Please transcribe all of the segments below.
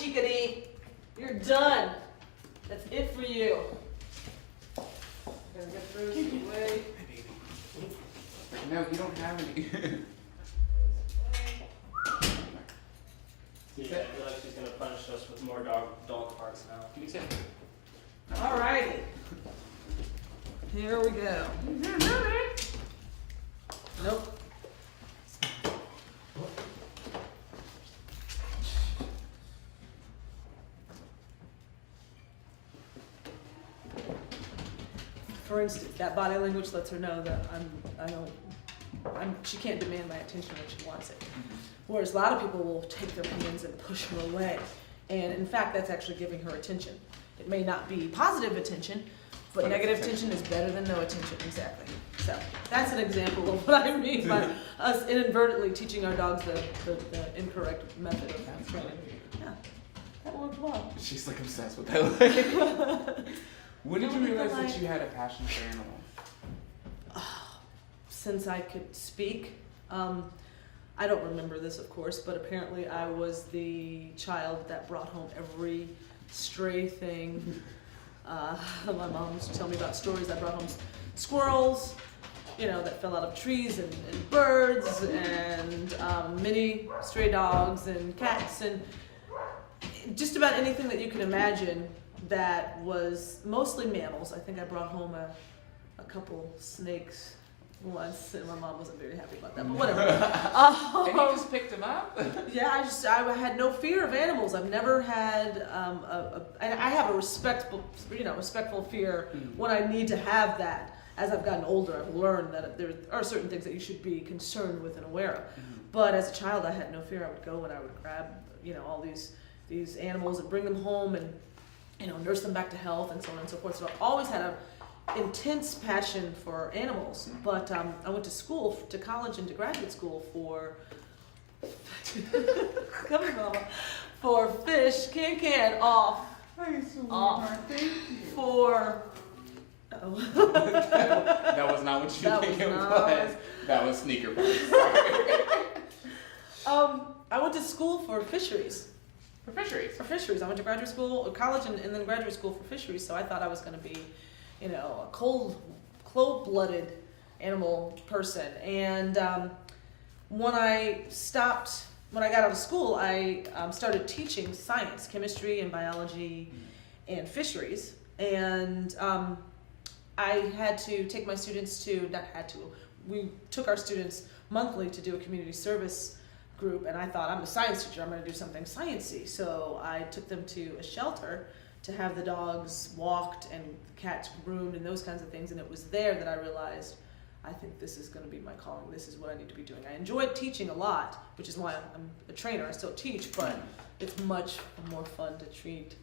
chickadee. You're done. That's it for you. Gotta get through this way. No, you don't have any. Yeah, I feel like she's gonna punish us with more dog parts now. Can you say? Alrighty. Here we go. Nope. For instance, that body language lets her know that she can't demand my attention when she wants it. Whereas a lot of people will take their hands and push her away. And in fact, that's actually giving her attention. It may not be positive attention, but negative attention is better than no attention, exactly. So that's an example of what I mean by us inadvertently teaching our dogs the incorrect method of training. Yeah, that worked well. She's like obsessed with that. When did you realize that you had a passion for animals? Since I could speak. I don't remember this, of course, but apparently I was the child that brought home every stray thing. My mom used to tell me about stories. I brought home squirrels, that fell out of trees, and birds, and many stray dogs, and cats, and just about anything that you can imagine that was mostly mammals. I think I brought home a couple snakes once, and my mom wasn't very happy about that, but whatever. And you just picked them up? Yeah, I had no fear of animals. I've never had and I have a respectful fear when I need to have that. As I've gotten older, I've learned that there are certain things that you should be concerned with and aware of. But as a child, I had no fear. I would go and I would grab, all these animals and bring them home and, nurse them back to health and so on and so forth. So I always had a intense passion for animals, but I went to college and to graduate school for come on, Mama, for fish, off, for that was not what you think it was. That was sneaker boots. I went to school for fisheries. For fisheries. I went to graduate school, college, and then graduate school for fisheries, so I thought I was going to be a cold-blooded animal person. And when I got out of school, I started teaching science, chemistry and biology and fisheries. And I had to take my students we took our students monthly to do a community service group, and I thought, I'm a science teacher, I'm going to do something sciencey. So I took them to a shelter to have the dogs walked and cats groomed and those kinds of things, and it was there that I realized, I think this is going to be my calling. This is what I need to be doing. I enjoyed teaching a lot, which is why I'm a trainer. I still teach, but it's much more fun to treat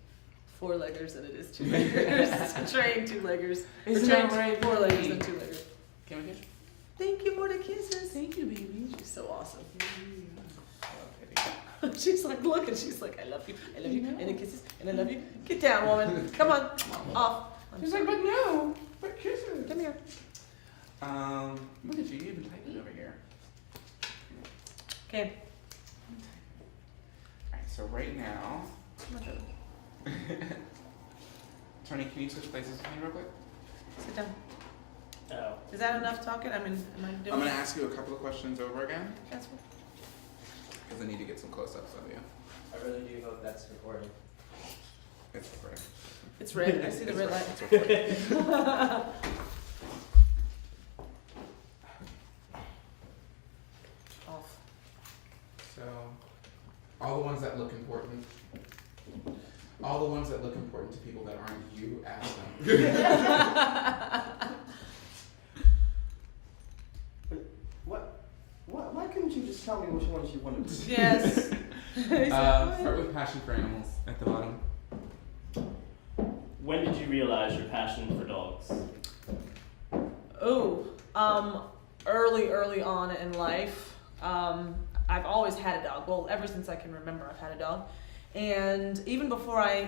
four-leggers than it is two-leggers. To train two-leggers. Is train that right? Four-leggers than two-leggers. Can we get you? Thank you for the kisses. Thank you, baby. She's so awesome. She's like, look, and she's like, I love you, and the kisses, and I love you. Get down, woman. Come on, off. She's like, but no, but kisses. Come here. Look at you, you've been typing over here. Okay. Alright, so right now, Tony, can you switch places with me real quick? Sit down. Oh. Is that enough talking? I mean, am I doing? I'm gonna ask you a couple of questions over again, That's what. because I need to get some close-ups of you. I really do hope that's recorded. It's great. It's red. I see the red light. It's recording. Off. So, all the ones that look important. All the ones that look important to people that aren't you, ask them. Why couldn't you just tell me which ones you wanted to do? Yes. Start with passion for animals at the bottom. When did you realize your passion for dogs? Early on in life. I've always had a dog. Well, ever since I can remember, I've had a dog. And even before I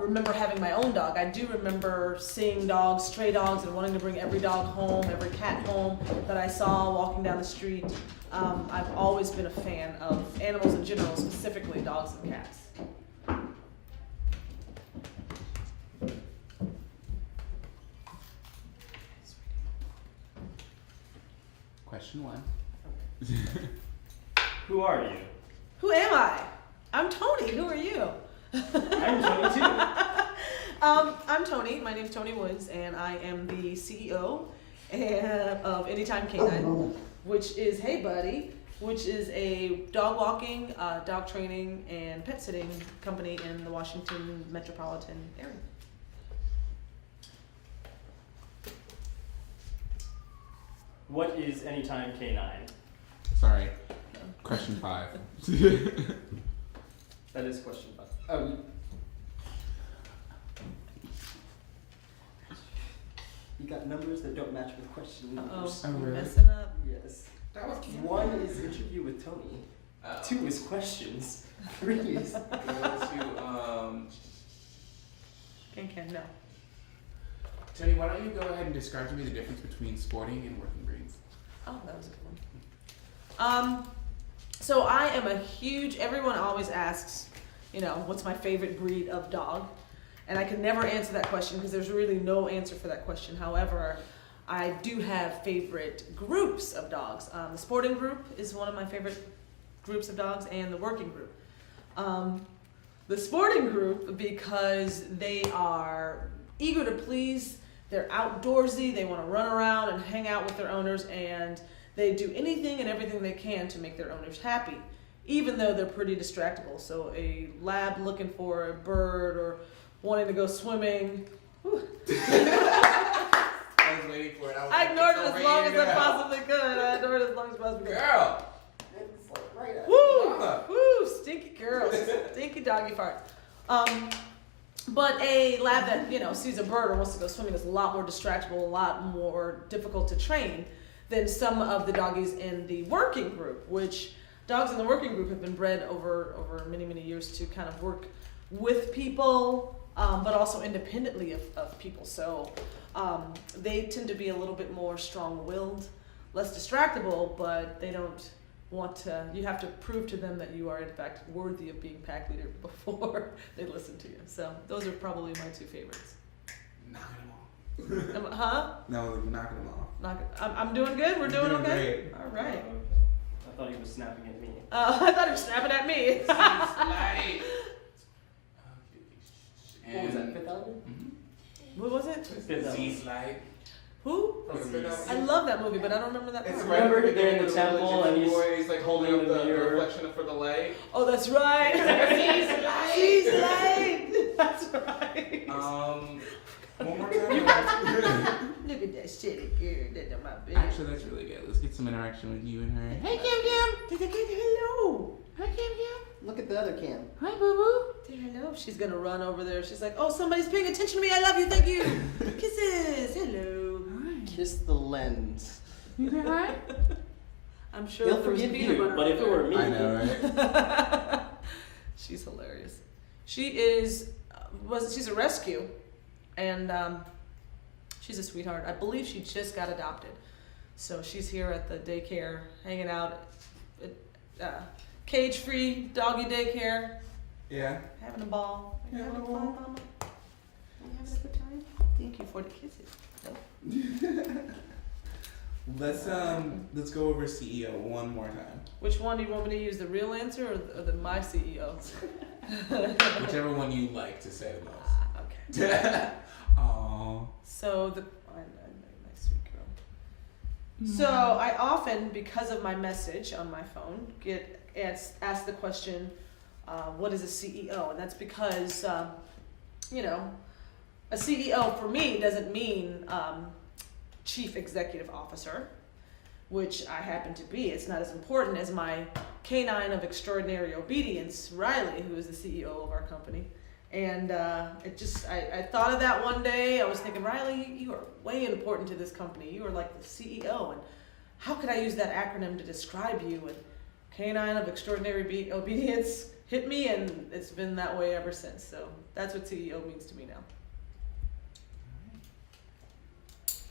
remember having my own dog. I do remember seeing dogs, stray dogs, and wanting to bring every dog home, every cat home that I saw walking down the street. I've always been a fan of animals in general, specifically dogs and cats. Question 1. Who are you? Who am I? I'm Tony. Who are you? I'm Tony too. I'm Tony. My name's Tony Woods, and I am the CEO of Anytime Canine, which is, hey buddy, which is a dog walking, dog training, and pet sitting company in the Washington metropolitan area. What is Anytime Canine? Sorry. Question 5. That is question 5. You got numbers that don't match with question numbers. Oh, really? Messing up. Yes. That was 1 is interview with Tony. 2 is questions. 3 is Go to, No. Tony, why don't you go ahead and describe to me the difference between sporting and working breeds? Oh, that was a good one. So I am a huge, everyone always asks, what's my favorite breed of dog? And I can never answer that question because there's really no answer for that question. However, I do have favorite groups of dogs. The sporting group is one of my favorite groups of dogs, and the working group. The sporting group, because they are eager to please, they're outdoorsy, they want to run around and hang out with their owners, and they do anything and everything they can to make their owners happy, even though they're pretty distractible. So a lab looking for a bird or wanting to go swimming. I was waiting for it. I ignored it as long as I possibly could. Girl! it's like right at Woo! Mama. Woo! Stinky girls. Stinky doggy fart. But a lab that, sees a bird or wants to go swimming is a lot more distractible, a lot more difficult to train than some of the doggies in the working group, which dogs in the working group have been bred over many, many years to kind of work with people, but also independently of people. So they tend to be a little bit more strong-willed, less distractible, but they don't want to, you have to prove to them that you are in fact worthy of being pack leader before they listen to you. So those are probably my 2 favorites. Knocking them off. Huh? No, you're knocking them off. I'm doing good? We're doing okay? Great. All right. Oh, okay. I thought he was snapping at me. I thought he was snapping at me. Light. What was that, 5th element? What was it? Z's light. Who? It's I love that movie, but I don't remember that part. right Remember at the they're in the beginning of temple religion, and he's boys, like holding up holding the the mirror. reflection for the light. Oh, that's right. She's light. She's light. That's right. One more time. Look at that shitty girl. That's my bitch. Actually, that's really good. Let's get some interaction with you and her. Hey, Kim Kim. Hello. Hi, Kim Kim. Look at the other cam. Hi, Boo Boo. Say hello. She's gonna run over there. She's like, oh, somebody's paying attention to me. I love you. Thank you. Kisses. Hello. Hi. Kiss the lens. You say hi? I'm sure He'll there was forgive peanut you, butter But if it were me, I know, right? She's hilarious. She is, she's a rescue, and she's a sweetheart. I believe she just got adopted, so she's here at the daycare, hanging out, cage-free doggy daycare, Yeah. having a ball. Yeah, Having having a fun, ball. Mama? You having a good time? Thank you for the kisses. Let's go over CEO one more time. Which one do you want me to use? The real answer or the my CEO? Whichever one you like to say the most. Okay. Aww. So my sweet girl. So I often, because of my message on my phone, get asked the question, what is a CEO? And that's because, a CEO for me doesn't mean Chief Executive Officer, which I happen to be. It's not as important as my canine of extraordinary obedience, Riley, who is the CEO of our company. And I thought of that one day. I was thinking, Riley, you are way important to this company. You are like the CEO. And how could I use that acronym to describe you? And canine of extraordinary obedience, hit me, and it's been that way ever since. So that's what CEO means to me now.